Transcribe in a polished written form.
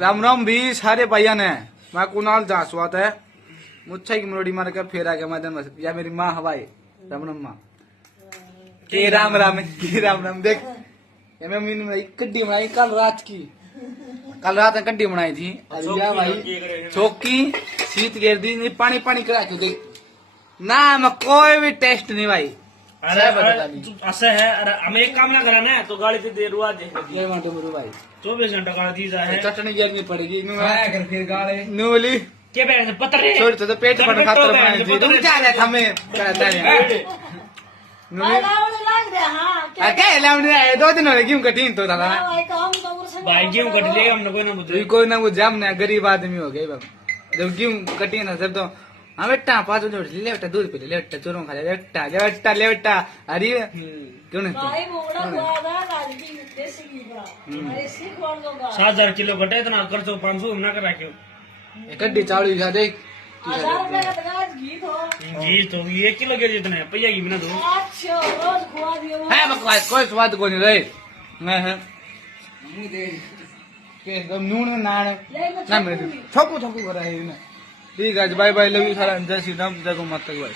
राम राम भी सारे भैया ने मैं कुणाल जासवात है मुझे की मेलोडी मार के फेर आ गया मैदान या मेरी माँ हवाई राम राम माँ के राम राम देख ये मैं मीन कड्डी बनाई कल रात ने कड्डी बनाई थी या भाई चौकी शीत घेर दी पानी पानी करा देख ना मैं कोई भी टेस्ट नहीं भाई। अरे असं है अरे हमें एक काम ना करा ना तो गाड़ी से देर हुआ देख ये मांटो मेरू भाई 24 घंटा गाड़ी दी जाए चटनी गिरनी पड़ेगी कर फिर गाड़ी नूली के बैठ पत्थर छोड़ तो पेट पर खातर बनाई थी तुम क्या है हमें कहता है नूली क्या लावने आए 2 दिन हो गए क्यों कठिन तो था भाई क्यों कट लेगा हमने कोई ना कुछ जाम ना गरीब आदमी हो गए जब क्यों कठिन है जब तो हाँ बेटा 5 बजे उठ ले बेटा दूध पी ले बेटा चोरों खा ले बेटा अरे क्यों नहीं 7,000 किलो कटे इतना खर्च 500 ना करा क्यों कड्डी चावल खा देख घी तो 1 किलो के जितने भैया घी बना दो है बकवास कोई स्वाद को नहीं रहे मैं है के नून में ना मेरे थोकू करा है ठीक है बाय बाय लव यू सारा जय श्री राम जय गो माता की भाई।